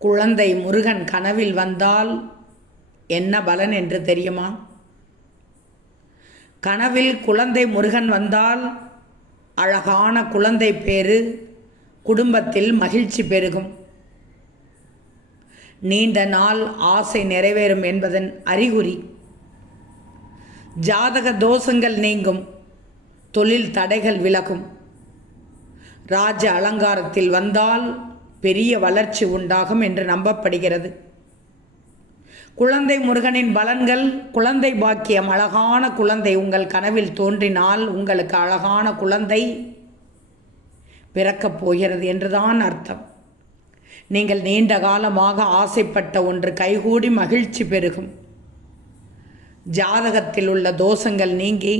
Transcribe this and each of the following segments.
குழந்தை முருகன் கனவில் வந்தால் என்ன பலன் என்று தெரியுமா? கனவில் குழந்தை முருகன் வந்தால் அழகான குழந்தை பேறு, குடும்பத்தில் மகிழ்ச்சி பெருகும், நீண்ட நாள் ஆசை நிறைவேறும் என்பதன் அறிகுறி. ஜாதக தோஷங்கள் நீங்கும், தொழில் தடைகள் விலகும். ராஜ அலங்காரத்தில் வந்தால் பெரிய வளர்ச்சி உண்டாகும் என்று நம்பப்படுகிறது. குழந்தை முருகனின் பலன்கள்: குழந்தை பாக்கியம். அழகான குழந்தை உங்கள் கனவில் தோன்றினால் உங்களுக்கு அழகான குழந்தை பிறக்கப் போகிறது என்றுதான் அர்த்தம். நீங்கள் நீண்ட காலமாக ஆசைப்பட்ட ஒன்று கைகூடி மகிழ்ச்சி பெருகும். ஜாதகத்தில் உள்ள தோஷங்கள் நீங்கி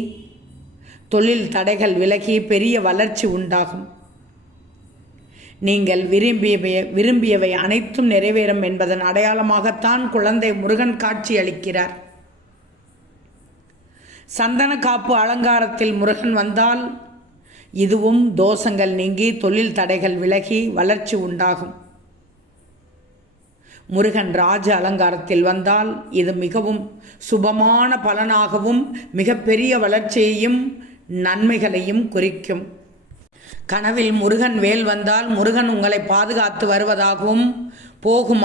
தொழில் தடைகள் விலகி பெரிய வளர்ச்சி உண்டாகும். நீங்கள் விரும்பியவை அனைத்தும் நிறைவேறும் என்பதன் அடையாளமாகத்தான் குழந்தை முருகன் காட்சி அளிக்கிறார். சந்தன காப்பு அலங்காரத்தில் முருகன் வந்தால் இதுவும் தோஷங்கள் நீங்கி தொழில் தடைகள் விலகி வளர்ச்சி உண்டாகும். முருகன் ராஜ அலங்காரத்தில் வந்தால் இது மிகவும் சுபமான பலனாகவும் மிகப்பெரிய வளர்ச்சியையும் நன்மைகளையும் குறிக்கும். கனவில் முருகன் வேல் வந்தால் முருகன் உங்களை பாதுகாத்து வருவதாகவும், போகும்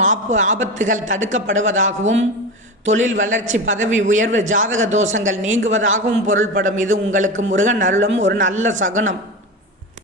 ஆபத்துகள் தடுக்கப்படுவதாகவும், தொழில் வளர்ச்சி, பதவி உயர்வு, ஜாதக தோஷங்கள் நீங்குவதாகவும் பொருள்படும். இது உங்களுக்கு முருகன் அருளும் ஒரு நல்ல சகுனம்.